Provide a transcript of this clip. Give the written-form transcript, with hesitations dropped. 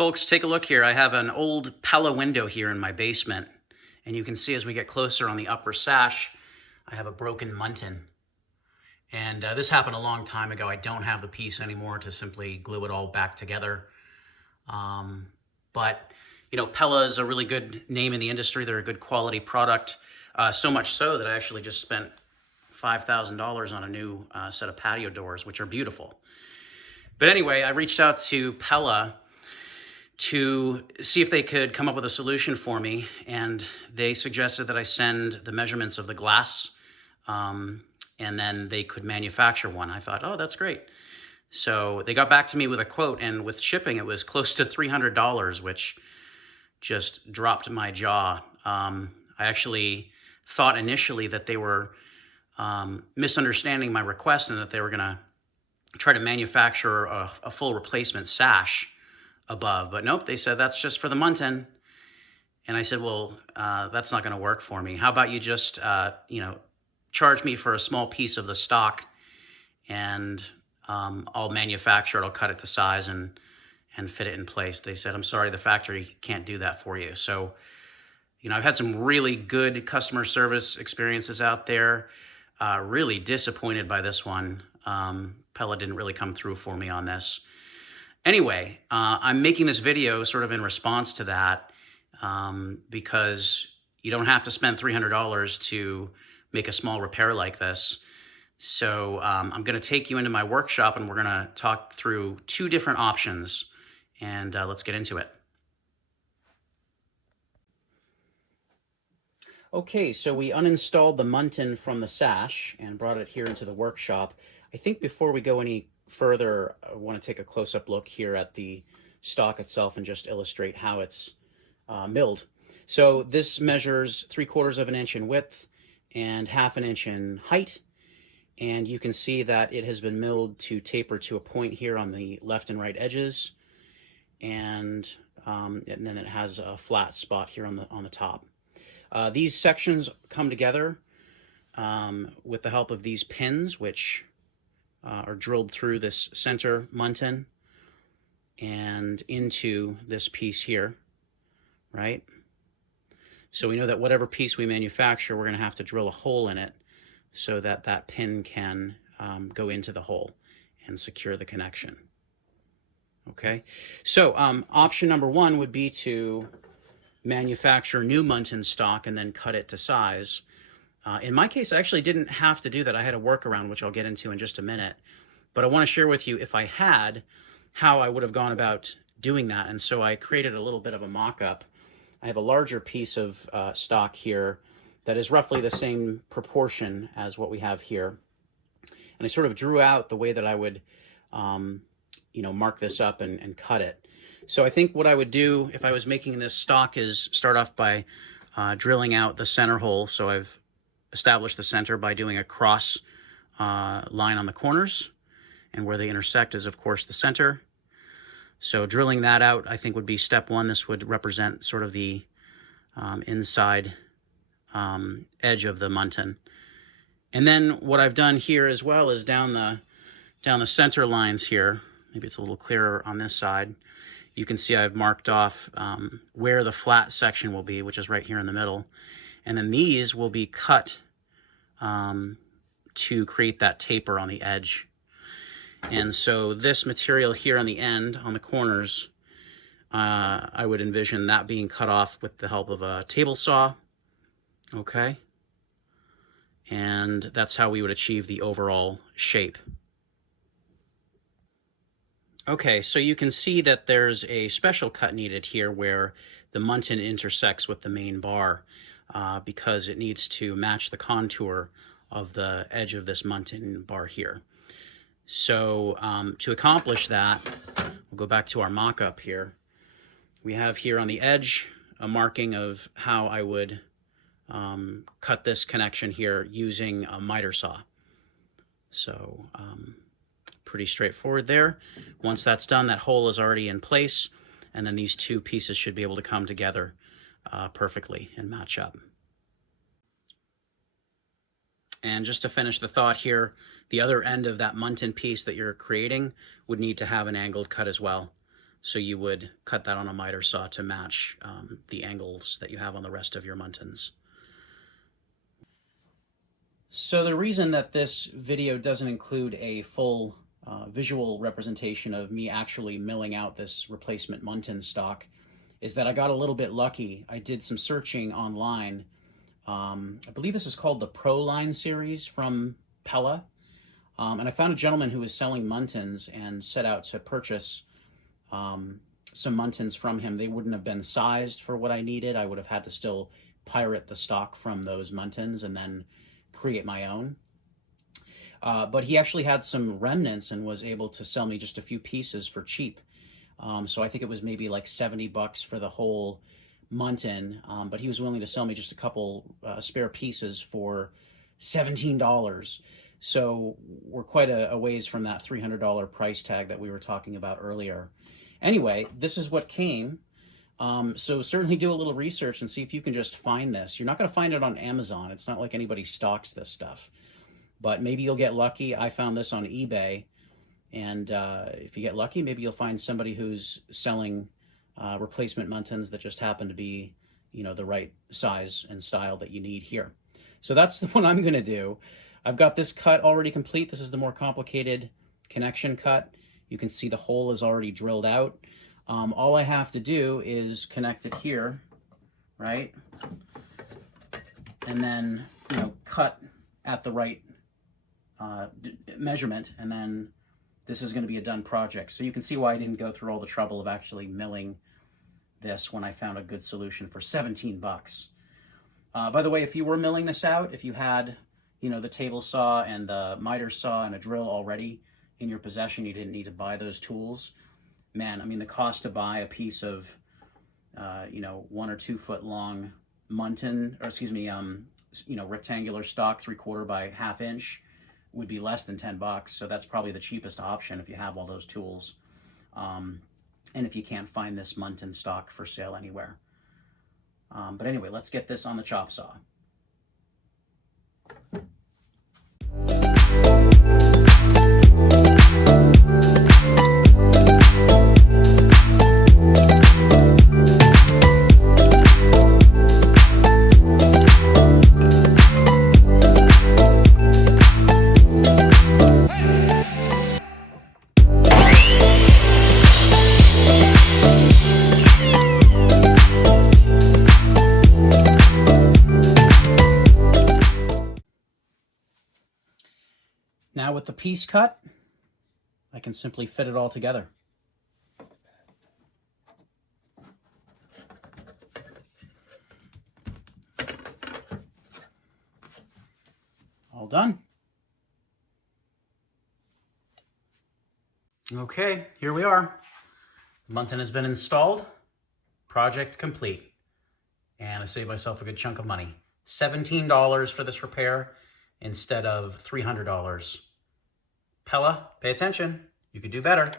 Folks, take a look here. I have an old Pella window here in my basement, and you can see as we get closer on the upper sash, I have a broken Muntin. And this happened a long time ago. I don't have the piece anymore to simply glue it all back together. But, you know, Pella is a really good name in the industry. They're a good quality product, so much so that I actually just spent $5,000 on a new set of patio doors, which are beautiful. But anyway, I reached out to Pella to see if they could come up with a solution for me, and they suggested that I send the measurements of the glass, and then they could manufacture one. I thought, oh, that's great. So they got back to me with a quote, and with shipping, it was close to $300, which just dropped my jaw. I actually thought initially that they were misunderstanding my request and that they were going to try to manufacture a full replacement sash above, but nope, they said that's just for the Muntin. And I said, well, that's not going to work for me. How about you just, charge me for a small piece of the stock, and I'll manufacture it. I'll cut it to size and fit it in place. They said, I'm sorry, the factory can't do that for you. So, I've had some really good customer service experiences out there. Really disappointed by this one. Pella didn't really come through for me on this. Anyway, I'm making this video sort of in response to that, because you don't have to spend $300 to make a small repair like this. So I'm going to take you into my workshop, and we're going to talk through two different options, and let's get into it. Okay, so we uninstalled the Muntin from the sash and brought it here into the workshop. I think before we go any further, I want to take a close-up look here at the stock itself and just illustrate how it's milled. So this measures 3/4 of an inch in width and 1/2 inch in height, and you can see that it has been milled to taper to a point here on the left and right edges, and then it has a flat spot here on the top. These sections come together with the help of these pins, which are drilled through this center Muntin and into this piece here, right? So we know that whatever piece we manufacture, we're going to have to drill a hole in it so that that pin can go into the hole and secure the connection. Okay, so option number one would be to manufacture new Muntin stock and then cut it to size. In my case, I actually didn't have to do that. I had a workaround, which I'll get into in just a minute. But I want to share with you, if I had, how I would have gone about doing that. And so I created a little bit of a mock-up. I have a larger piece of stock here that is roughly the same proportion as what we have here. And I sort of drew out the way that I would, mark this up and cut it. So I think what I would do if I was making this stock is start off by drilling out the center hole. So I've established the center by doing a cross line on the corners, and where they intersect is, of course, the center. So drilling that out, I think, would be step one. This would represent sort of the inside edge of the Muntin. And then what I've done here as well is down the center lines here. Maybe it's a little clearer on this side. You can see I've marked off where the flat section will be, which is right here in the middle. And then these will be cut to create that taper on the edge. And so this material here on the end, on the corners, I would envision that being cut off with the help of a table saw. Okay. And that's how we would achieve the overall shape. Okay, so you can see that there's a special cut needed here where the Muntin intersects with the main bar because it needs to match the contour of the edge of this Muntin bar here. So to accomplish that, we'll go back to our mock-up here. We have here on the edge a marking of how I would cut this connection here using a miter saw. So pretty straightforward there. Once that's done, that hole is already in place, and then these two pieces should be able to come together perfectly and match up. And just to finish the thought here, the other end of that Muntin piece that you're creating would need to have an angled cut as well. So you would cut that on a miter saw to match the angles that you have on the rest of your muntins. So the reason that this video doesn't include a full visual representation of me actually milling out this replacement Muntin stock is that I got a little bit lucky. I did some searching online. I believe this is called the Proline series from Pella. And I found a gentleman who was selling Muntins and set out to purchase some Muntins from him. They wouldn't have been sized for what I needed. I would have had to still pirate the stock from those Muntins and then create my own. But he actually had some remnants and was able to sell me just a few pieces for cheap. So I think it was maybe like $70 for the whole Muntin, but he was willing to sell me just a couple spare pieces for $17. So we're quite a ways from that $300 price tag that we were talking about earlier. Anyway, this is what came. So certainly do a little research and see if you can just find this. You're not going to find it on Amazon. It's not like anybody stocks this stuff. But maybe you'll get lucky. I found this on eBay. And if you get lucky, maybe you'll find somebody who's selling replacement Muntins that just happen to be, you know, the right size and style that you need here. So that's the one I'm going to do. I've got this cut already complete. This is the more complicated connection cut. You can see the hole is already drilled out. All I have to do is connect it here, right? And then, you know, cut at the right measurement, and then this is going to be a done project. So you can see why I didn't go through all the trouble of actually milling this when I found a good solution for 17 bucks. By the way, if you were milling this out, if you had, you know, the table saw and the miter saw and a drill already in your possession, you didn't need to buy those tools. Man, I mean, the cost to buy a piece of, you know, 1 or 2 foot long Muntin, or excuse me, you know, rectangular stock 3/4 by 1/2 inch would be less than 10 bucks. So that's probably the cheapest option if you have all those tools. And if you can't find this Muntin stock for sale anywhere. But anyway, let's get this on the chop saw. Now with the piece cut, I can simply fit it all together. All done. Okay, here we are. Muntin has been installed, project complete, and I saved myself a good chunk of money. $17 for this repair instead of $300. Pella, pay attention. You could do better.